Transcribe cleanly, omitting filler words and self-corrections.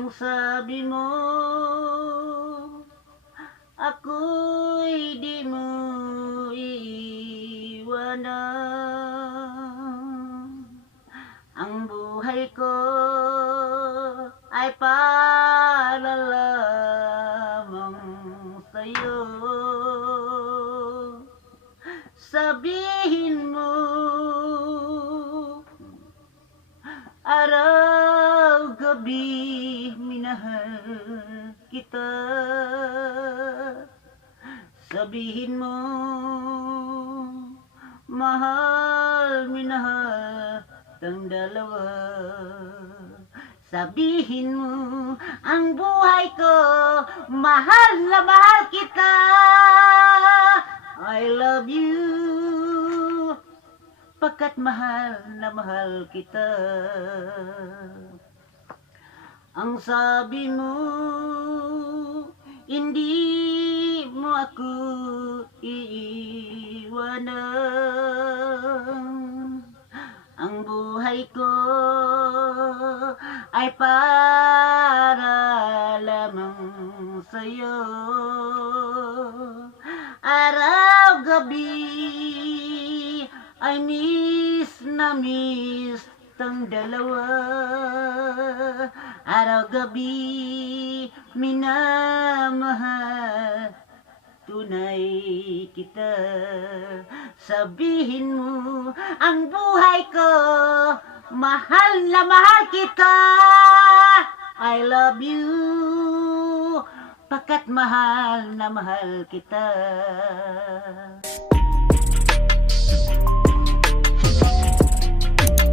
Ang sabi mo, ako'y di mo iiwanan. Ang buhay ko ay para lamang sa'yo. Sabihin mo, araw-gabi minahal kita. Sabihin mo, minahal tang dalawa. Sabihin mo, ang buhay ko, mahal na mahal kita. I love you, pagkat mahal na mahal kita. Ang sabi mo, hindi mo ako iiwanan. Ang buhay ko ay para lamang sa'yo. Araw-gabi ay miss na miss tang dalawa. Araw-gabi minamahal, tunay kita. Sabihin mo, ang buhay ko, mahal na mahal kita. I love you, pagkat mahal na mahal kita.